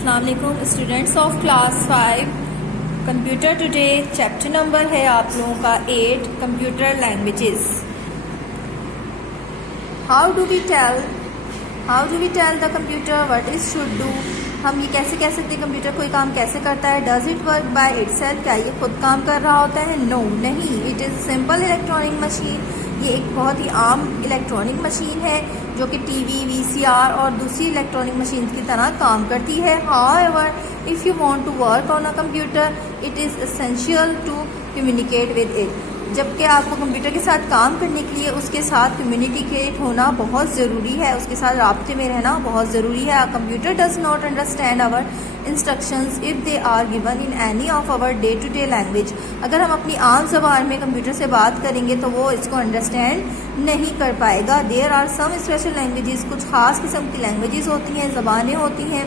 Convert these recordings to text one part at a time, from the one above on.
अस्सलाम वालेकुम students of class 5 computer today chapter number है आप लोगों का 8 computer languages. How do we tell the computer what is should do. हम ये कैसे कह सकते हैं कंप्यूटर कोई काम कैसे करता है। Does it work by itself, क्या ये खुद काम कर रहा होता है। नो नहीं, it is simple electronic machine. ये एक बहुत ही आम इलेक्ट्रॉनिक मशीन है जो कि टीवी, वीसीआर और दूसरी इलेक्ट्रॉनिक मशीन की तरह काम करती है। However if you want to work on a computer it is essential to communicate with it. जबकि आपको कंप्यूटर के साथ काम करने के लिए उसके साथ कम्युनिकेट होना बहुत ज़रूरी है, उसके साथ राब्ते में रहना बहुत ज़रूरी है। Computer does not understand our instructions if they are given in any of our day to day language. अगर हम अपनी आम ज़बान में कंप्यूटर से बात करेंगे तो वो इसको अंडरस्टैंड नहीं कर पाएगा। There are some special languages, कुछ ख़ास किस्म की लैंग्वेजेस होती हैं, ज़बानें होती हैं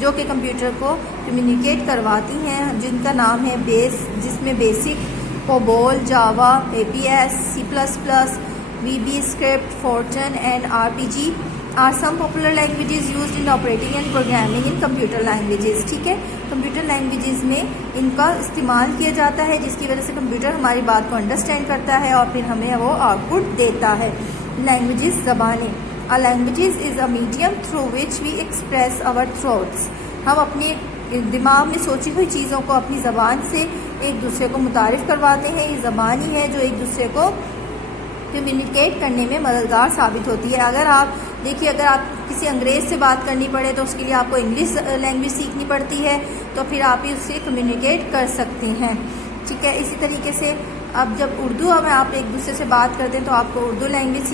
जो कि कंप्यूटर को कम्युनिकेट करवाती हैं, जिनका नाम है बेस, जिसमें BASIC, COBOL, Java, APS, C++, VB script, Fortran and RPG are some popular languages used in operating and programming in computer languages. ठीक है, कंप्यूटर लैंग्वेजेस में इनका इस्तेमाल किया जाता है जिसकी वजह से कंप्यूटर हमारी बात को अंडरस्टैंड करता है और फिर हमें वो आउटपुट देता है। लैंग्वेजेस, ज़बानें। A languages is a medium through which we express our thoughts. हम अपने दिमाग में सोची हुई चीज़ों को अपनी ज़बान से एक दूसरे को मुतारिफ़ करवाते हैं। ये ज़बान ही है जो एक दूसरे को कम्युनिकेट करने में मददगार साबित होती है। अगर आप देखिए, अगर आप किसी अंग्रेज़ से बात करनी पड़े तो उसके लिए आपको इंग्लिश लैंग्वेज सीखनी पड़ती है, तो फिर आप ही उससे कम्युनिकेट कर सकते हैं। ठीक है, इसी तरीके से अब जब उर्दू में आप एक दूसरे से बात करते हैं तो आपको उर्दू लैंग्वेज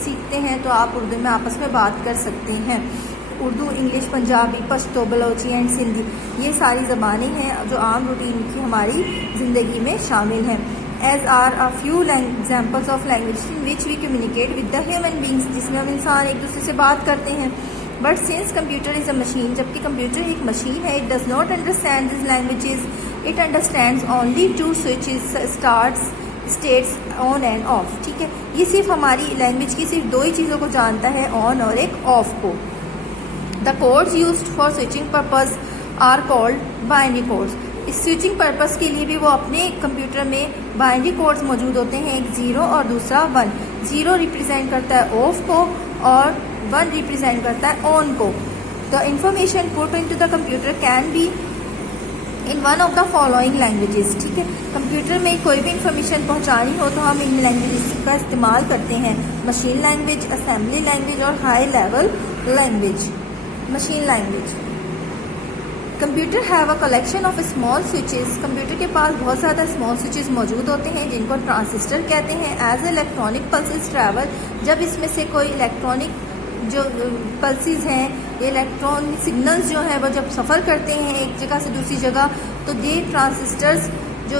सीखते हैं तो आप उर्दू में आपस में बात कर सकते हैं। उर्दू, इंग्लिश, पंजाबी, पश्तो, बलोची एंड सिंधी, ये सारी ज़बानें हैं जो आम रूटीन की हमारी ज़िंदगी में शामिल हैं। As are a few examples of language in which we communicate with the human beings, जिसमें हम इंसान एक दूसरे से बात करते हैं। But since computer is a machine, जबकि कंप्यूटर एक मशीन है, it does not understand this languages, it understands only two switches, starts, states, on and off. ठीक है, ये सिर्फ हमारी लैंग्वेज की सिर्फ दो ही चीज़ों को जानता है, ऑन और एक ऑफ को। The codes used for switching purpose are called binary codes. इस स्विचिंग पर्पस के लिए भी वो अपने कंप्यूटर में बाइनरी कोड्स मौजूद होते हैं, एक 0 और दूसरा 1। 0 रिप्रेजेंट करता है ऑफ को और 1 रिप्रेजेंट करता है ऑन को। The information put into the computer can be in one of the following languages. ठीक है, कंप्यूटर में कोई भी इंफॉर्मेशन पहुंचानी हो तो हम इन लैंग्वेजेस का इस्तेमाल करते हैं, मशीन लैंग्वेज, असेंबली लैंग्वेज और high level language. Machine language. Computer have a collection of small switches, computer के पास बहुत ज़्यादा स्मॉल स्विचेस मौजूद होते हैं जिनको ट्रांजिस्टर कहते हैं। एज इलेक्ट्रॉनिक पल्सेस ट्रैवल, जब इसमें से कोई इलेक्ट्रॉनिक जो पल्सेस हैं, ये इलेक्ट्रॉनिक सिग्नल्स जो हैं वो जब सफ़र करते हैं एक जगह से दूसरी जगह, तो ये ट्रांजिस्टर्स जो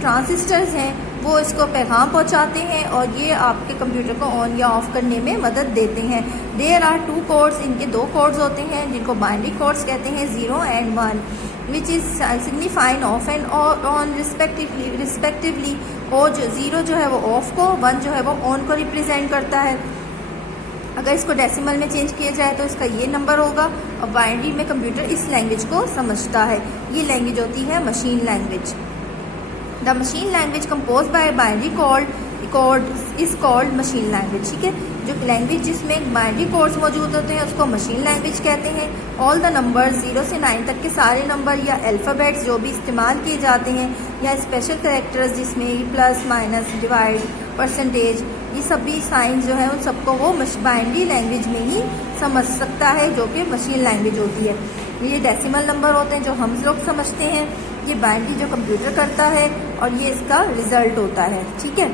ट्रांजिस्टर्स हैं वो इसको पैगाम पहुंचाते हैं और ये आपके कंप्यूटर को ऑन या ऑफ करने में मदद देते हैं। देयर आर 2 कोड्स, इनके 2 कोड्स होते हैं जिनको बाइनरी कोड्स कहते हैं, 0 and 1, which is signifying of and on respectively. और जो 0 जो है वो ऑफ को, 1 जो है वो ऑन को रिप्रेजेंट करता है। अगर इसको डेसिमल में चेंज किया जाए तो इसका ये नंबर होगा और बाइनरी में कंप्यूटर इस लैंग्वेज को समझता है। ये लैंग्वेज होती है machine language. The machine language compose bye binary code is called machine language. ठीक है, जो लैंग्वेज जिसमें बाइनरी कोड्स मौजूद होते हैं उसको मशीन लैंग्वेज कहते हैं। ऑल द नंबर 0 से 9 तक के सारे नंबर या अल्फ़ाबेट्स जो भी इस्तेमाल किए जाते हैं या स्पेशल कैरेक्टर्स जिसमें प्लस, माइनस, डिवाइड, परसेंटेज, ये सभी साइंस जो है उन सबको वो बाइनरी लैंग्वेज में ही समझ सकता है जो कि मशीन लैंग्वेज होती है। ये डेसिमल नंबर होते हैं जो हम लोग समझते हैं, ये बाइनरी जो कंप्यूटर करता है और ये इसका रिजल्ट होता है। ठीक है,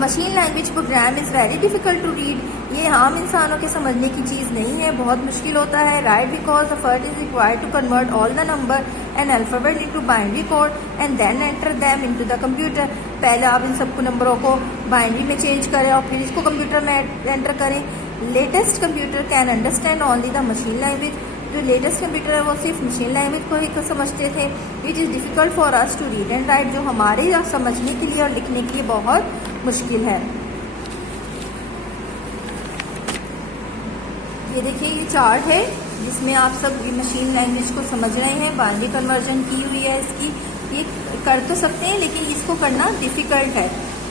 machine language program is very difficult to read, ये आम इंसानों के समझने की चीज़ नहीं है, बहुत मुश्किल होता है। Right, because effort is required to convert all the number and alphabet into binary code and then enter them into the computer. पहले आप इन सबको नंबरों को बाइनरी में चेंज करें और फिर इसको कंप्यूटर में एंटर करें। Latest computer can understand only the machine language, जो लेटेस्ट कंप्यूटर है वो सिर्फ मशीन लैंग्वेज को ही समझते थे। Which is difficult for us to read and write, जो हमारे समझने के लिए और लिखने के लिए बहुत मुश्किल है। ये देखिए, ये चार्ट है जिसमें आप सब मशीन लैंग्वेज को समझ रहे हैं, बाइनरी कन्वर्जन की हुई है इसकी। ये कर तो सकते हैं लेकिन इसको करना डिफ़िकल्ट है,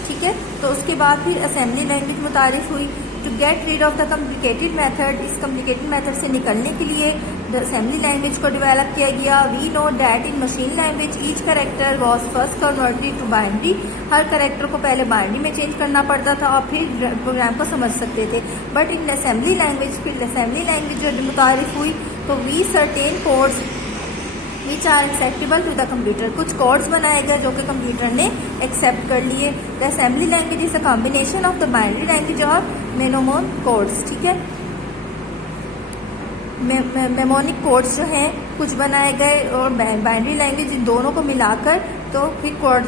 ठीक है। तो उसके बाद फिर असेंबली लैंग्वेज मुतारिफ हुई। To get rid of the complicated method, इस कॉम्प्लिकेटेड मेथड से निकलने के लिए असेंबली लैंग्वेज को डेवलप किया गया। We know that in machine language each character was first converted to binary, हर कैरेक्टर को पहले बाइनरी में चेंज करना पड़ता था और फिर प्रोग्राम को समझ सकते थे। बट इन असेंबली लैंग्वेज, फिर असेंबली लैंग्वेज जो मुतारिफ हुई तो we certain codes which are acceptable to the computer, कुछ कोड्स बनाए गए जो कि कंप्यूटर ने एक्सेप्ट कर लिए। The assembly language is a combination of the binary language और मेमोनिक कोड्स, ठीक है। मेमोनिक कोड्स जो हैं कुछ बनाए गए और बाइनरी लैंग्वेज, इन दोनों को मिलाकर तो फिर कोड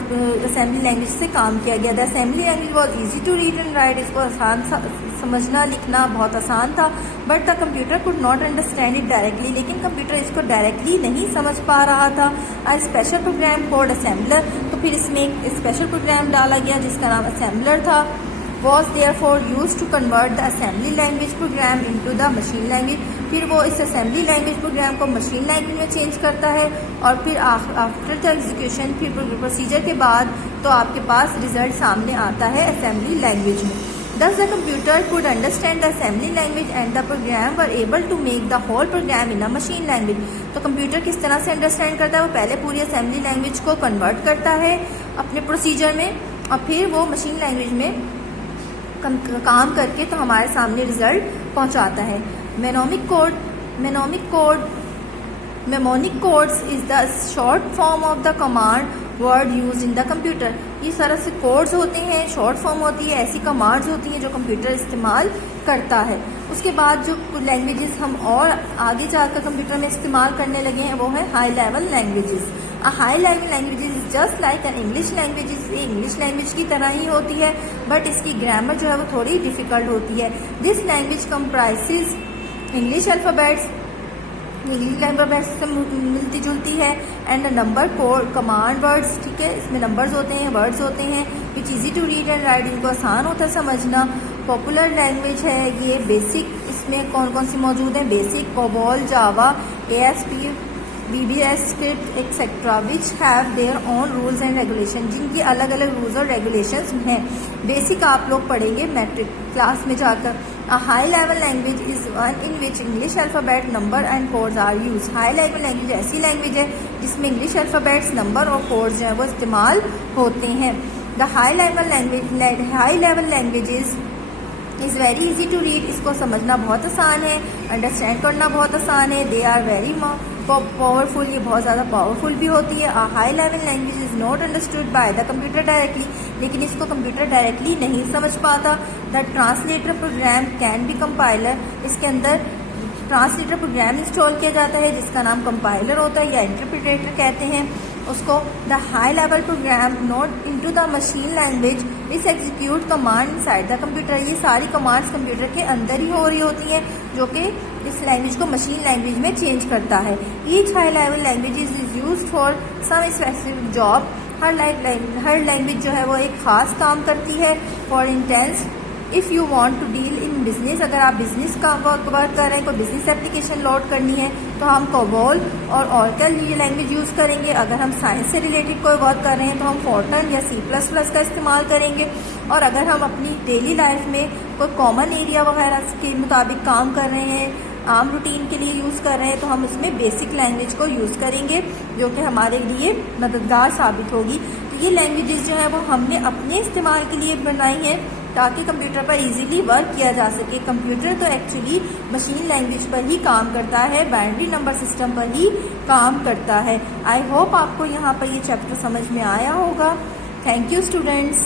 असेंबली लैंग्वेज से काम किया गया। The assembly language was easy to read and write, इसको आसान समझना लिखना बहुत आसान था। But the computer could not understand it directly, लेकिन कंप्यूटर इसको डायरेक्टली नहीं समझ पा रहा था। A special program called assembler, तो फिर इसमें एक स्पेशल प्रोग्राम डाला गया जिसका नाम असेंबलर था। Was therefore used to convert the assembly language program into the machine language, फिर वो इस असेंबली लैंग्वेज प्रोग्राम को मशीन लैंग्वेज में चेंज करता है और फिर आफ्टर द एग्जीक्यूशन, फिर प्रोसीजर के बाद तो आपके पास रिजल्ट सामने आता है असेंबली लैंग्वेज में। Thus the computer could understand the assembly language and the program were able to make the whole program in a machine language। तो कंप्यूटर किस तरह से अंडरस्टैंड करता है, वो पहले पूरी असेंबली लैंग्वेज को कन्वर्ट करता है अपने प्रोसीजर में और फिर वो मशीन लैंग्वेज में काम करके तो हमारे सामने रिजल्ट पहुंचाता है। Mnemonic codes is the short form of the command word use in the computer. ये तरह से कोड्स होते हैं, शॉर्ट फॉर्म होती है, ऐसी कमांड्स होती हैं जो कंप्यूटर इस्तेमाल करता है। उसके बाद जो लैंग्वेजेस हम और आगे जाकर कंप्यूटर में इस्तेमाल करने लगे हैं वो है high level languages. High level languages is just like an English languages, ये इंग्लिश लैंग्वेज की तरह ही होती है बट इसकी ग्रामर जो है वो थोड़ी डिफिकल्ट होती है। This language comprises English alphabets, English language से मिलती जुलती है, and number code command words, ठीक है। इसमें नंबर्स होते हैं, वर्ड्स होते हैं which easy to read and write, इनको आसान होता है समझना। पॉपुलर लैंग्वेज है ये, बेसिक इसमें कौन कौन सी मौजूद है, basic, COBOL, Java, ASP, VBS script etcetera which have their own rules and regulation, जिनकी अलग अलग रूल्स और रेगुलेशंस हैं। बेसिक आप लोग पढ़ेंगे मैट्रिक क्लास में जाकर। A high level language is one in which English alphabet, number and codes are used। High level language ऐसी लैंग्वेज है जिसमें इंग्लिश अल्फ़ाबेट्स, नंबर और कोड्स जो है वो इस्तेमाल होते हैं। The high level languages is very easy to read, इसको समझना बहुत आसान है, अंडरस्टैंड करना बहुत आसान है। दे आर वेरी पावरफुल, ये बहुत ज़्यादा पावरफुल भी होती है। A high level language is not understood by the computer directly, लेकिन इसको कंप्यूटर डायरेक्टली नहीं समझ पाता। The translator program can be compiler, इसके अंदर ट्रांसलेटर प्रोग्राम इंस्टॉल किया जाता है जिसका नाम कंपाइलर होता है या इंटरप्रेटर कहते हैं उसको। The high level program note into the machine language is execute command inside the computer, ये सारी कमांड्स कंप्यूटर के अंदर ही हो रही होती हैं जो कि इस लैंग्वेज को मशीन लैंग्वेज में चेंज करता है। Each high level language is use for some specific job, हर लैंग्वेज जो है वो एक ख़ास काम करती है। For instance if you want to deal in business, अगर आप बिजनेस का वर्क कर रहे हैं, कोई बिजनेस एप्लीकेशन लोड करनी है तो हम कोबॉल और ऑरेकल ये लैंग्वेज यूज़ करेंगे। अगर हम साइंस से रिलेटेड कोई वर्क कर रहे हैं तो हम फोर्टन या C++ का इस्तेमाल करेंगे। और अगर हम अपनी डेली लाइफ में कोई कॉमन एरिया वगैरह के मुताबिक काम कर रहे हैं, आम रूटीन के लिए यूज़ कर रहे हैं तो हम उसमें बेसिक लैंग्वेज को यूज़ करेंगे जो कि हमारे लिए मददगार साबित होगी। तो ये लैंग्वेजेस जो है वो हमने अपने इस्तेमाल के लिए बनाई हैं ताकि कंप्यूटर पर इजीली वर्क किया जा सके। कंप्यूटर तो एक्चुअली मशीन लैंग्वेज पर ही काम करता है, बाइनरी नंबर सिस्टम पर ही काम करता है। आई होप आपको यहाँ पर ये चैप्टर समझ में आया होगा। Thank you students.